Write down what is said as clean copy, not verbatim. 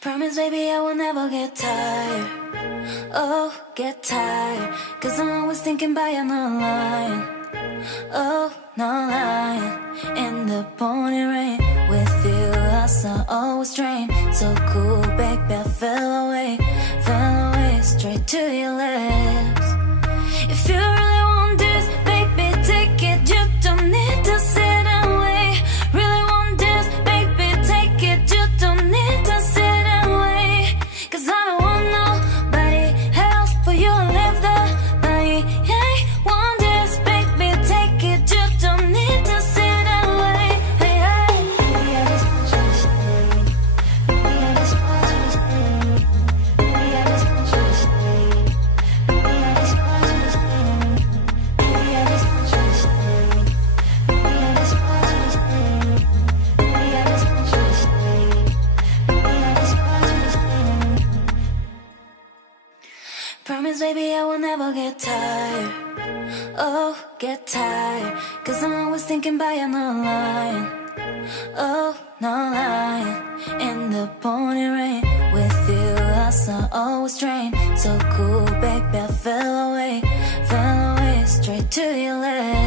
Promise, baby, I will never get tired. Oh, get tired. Cause I'm always thinking about you, no lying. Oh, no lying. In the pouring rain, with you I saw always drain. So cool, baby, I fell away straight to your lips. If you really want this, baby, take it. You don't need to sit and wait. Really want this, baby, take it. You don't need to sit and wait. Cause I don't want nobody else for you to live the night. I want this, baby, take it. You don't need to sit and wait. Hey, hey. Baby, I just want you to stay. Baby, I just want you to stay. Baby, I just want you to stay. Baby, I just want you to stay. Baby, I just want you to stay. Baby, I just want you to stay. Baby, I just want you to stay. Baby, I just want you to stay. Promise, baby, I will never get tired. Oh, get tired. Cause I'm always thinking about you, no lying. Oh, no lying. In the pouring rain, with you I saw always drain. So cool, baby, I fell away straight to your lips.